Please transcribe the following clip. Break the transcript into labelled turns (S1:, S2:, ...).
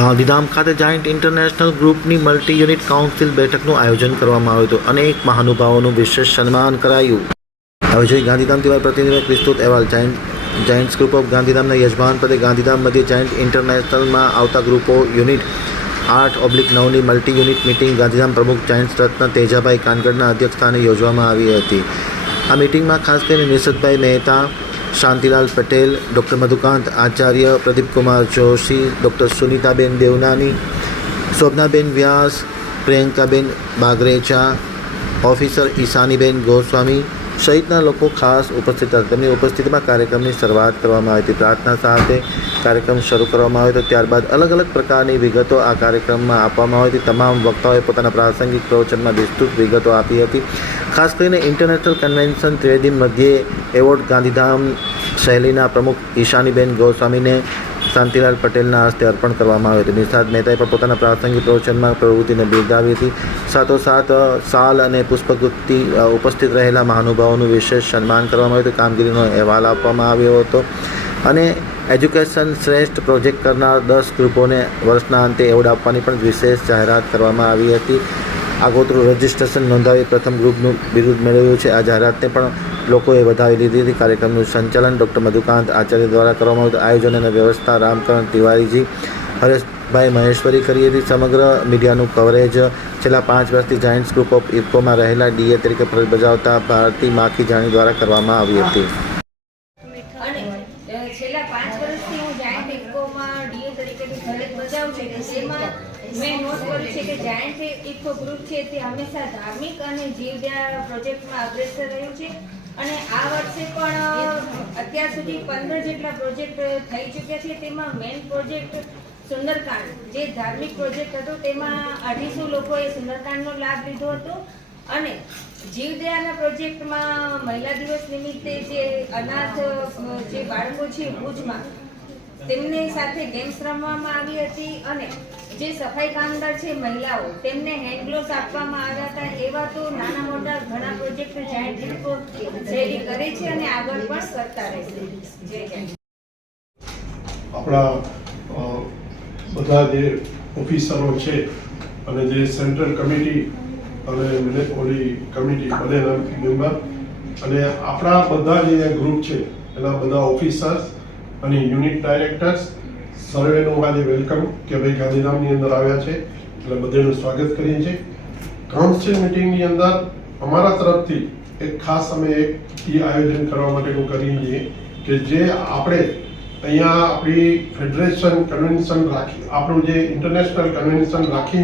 S1: ગાંધીધામ ખાતે giant international ગ્રુપની multi unit council બેઠકનું આયોજન કરવામાં આવ્યું હતું અનેક મહાનુભાવોનું વિશેષ સન્માન કરાયું. હવે જોઈએ ગાંધીધામ દિવાળી પ્રતિનિધિ વિસ્તૃત અહેવાલ. જાયન્ટ, જાયન્ટ્સ ગ્રુપ ઓફ ગાંધીધામના યજમાન પદે ગાંધીધામ મધ્ય જાયન્ટ ઇન્ટરનેશનલમાં આવતા ગ્રુપો યુનિટ આઠ ઓબ્લિક નવની મલ્ટી યુનિટ મિટિંગ ગાંધીધામ પ્રમુખ જાયન્ટ્સ રત્ન તેજાભાઈ કાનગડના અધ્યક્ષસ્થાને યોજવામાં આવી હતી. આ મિટિંગમાં ખાસ કરીને Nishadbhai Mehta Shantilal Patel, doctor Madhukant Acharya Pradeepkumar Joshi, doctor Sunitaben Devnani, Shobhanaben Vyas, Priyankaben Bagrecha, officer Ishaniben Goswami સહિતના લોકો ખાસ ઉપસ્થિત હતા. તેમની ઉપસ્થિતિમાં કાર્યક્રમની શરૂઆત કરવામાં આવી હતી. પ્રાર્થના સાથે કાર્યક્રમ શરૂ કરવામાં આવ્યો હતો. ત્યારબાદ અલગ અલગ પ્રકારની વિગતો આ કાર્યક્રમમાં આપવામાં આવી હતી. તમામ વક્તાઓએ પોતાના પ્રાસંગિક પ્રવચનમાં વિસ્તૃત વિગતો આપી હતી. ખાસ કરીને ઇન્ટરનેશનલ કન્વેન્શન ત્રિવેદી મધ્યે એવોર્ડ ગાંધીધામ શૈલીના પ્રમુખ ઈશાનીબેન ગોસ્વામીને શાંતિલાલ પટેલના હસ્તે અર્પણ કરવામાં આવ્યું હતું. નિષાદ મહેતાએ પણ પોતાના પ્રાસંગિક પ્રવચનમાં પ્રવૃત્તિને બિરદાવી હતી. સાથોસાથ સાલ અને પુષ્પગુપ્તિ ઉપસ્થિત રહેલા મહાનુભાવોનું વિશેષ સન્માન કરવામાં આવ્યું હતું. કામગીરીનો અહેવાલ આપવામાં આવ્યો હતો. અને એજ્યુકેશન શ્રેષ્ઠ પ્રોજેક્ટ કરનાર દસ ગ્રુપોને વર્ષના અંતે એવોર્ડ આપવાની પણ વિશેષ જાહેરાત કરવામાં આવી હતી. આગોતરું રજિસ્ટ્રેશન નોંધાવી પ્રથમ ગ્રુપનું બિરુદ મેળવ્યું છે. આ જાહેરાતને પણ લોકોએ વધાવી લીધી હતી. કાર્યક્રમનું સંચાલન ડૉક્ટર મધુકાંત આચાર્ય દ્વારા કરવામાં આવ્યું આયોજન અને વ્યવસ્થા રામકરણ તિવારીજી, હરેશભાઈ મહેશ્વરી કરી હતી. સમગ્ર મીડિયાનું કવરેજ છેલ્લા પાંચ વર્ષથી જાયન્ટ્સ ગ્રુપ ઓફ ઇફકોમાં રહેલા ડીએ તરીકે ફરજ બજાવતા ભારતી માખી જાણી દ્વારા કરવામાં આવી હતી.
S2: ધાર્મિક અને જીવદયા પ્રોજેક્ટમાં અગ્રેસર રહ્યું છે. અને આ વર્ષે પણ અત્યાર સુધી પંદર જેટલા પ્રોજેક્ટ થઈ ચૂક્યા છે. તેમાં મેઇન પ્રોજેક્ટ સુંદરકાંડ, જે ધાર્મિક પ્રોજેક્ટ હતો, તેમાં અઢીસો લોકોએ સુંદરકાંડનો લાભ લીધો હતો. અને જીવદયાના પ્રોજેક્ટમાં મહિલા દિવસ નિમિત્તે જે અનાથ જે બાળકો છે, ભુજમાં તેમને સાથે ગેમ્સ રમવામાં આવી હતી અને જે સફાઈ કામદાર છે મહિલાઓ, તેમને હેન્ડ ગ્લોવ્સ આપવામાં આવ્યા હતા. એવા તો નાના મોટા ઘણા પ્રોજેક્ટ જાહેર શૈલી કરે છે અને આગળ પણ કરતા રહેશે
S3: આપણા બધા જે ઓફિસરો છે અને જે સેન્ટ્રલ કમિટી અને ઓલી કમિટી બધેના મેમ્બર અને આપણા બધા જે ગ્રુપ છે, એના બધા ઓફિસર્સ અને યુનિટ ડાયરેક્ટર્સ સર્વેનું આજે વેલકમ કે ભાઈ ગાંધીધામની અંદર આવ્યા છે. એટલે બધાનું સ્વાગત કરીએ છીએ. કાઉન્સિલ મિટિંગની અંદર અમારા તરફથી એક ખાસ અમે એક આયોજન કરવા માટેનું કરીએ છીએ કે જે આપણે અહીંયા આપણી ફેડરેશન કન્વેન્શન રાખી, આપણું જે ઇન્ટરનેશનલ કન્વેન્શન રાખી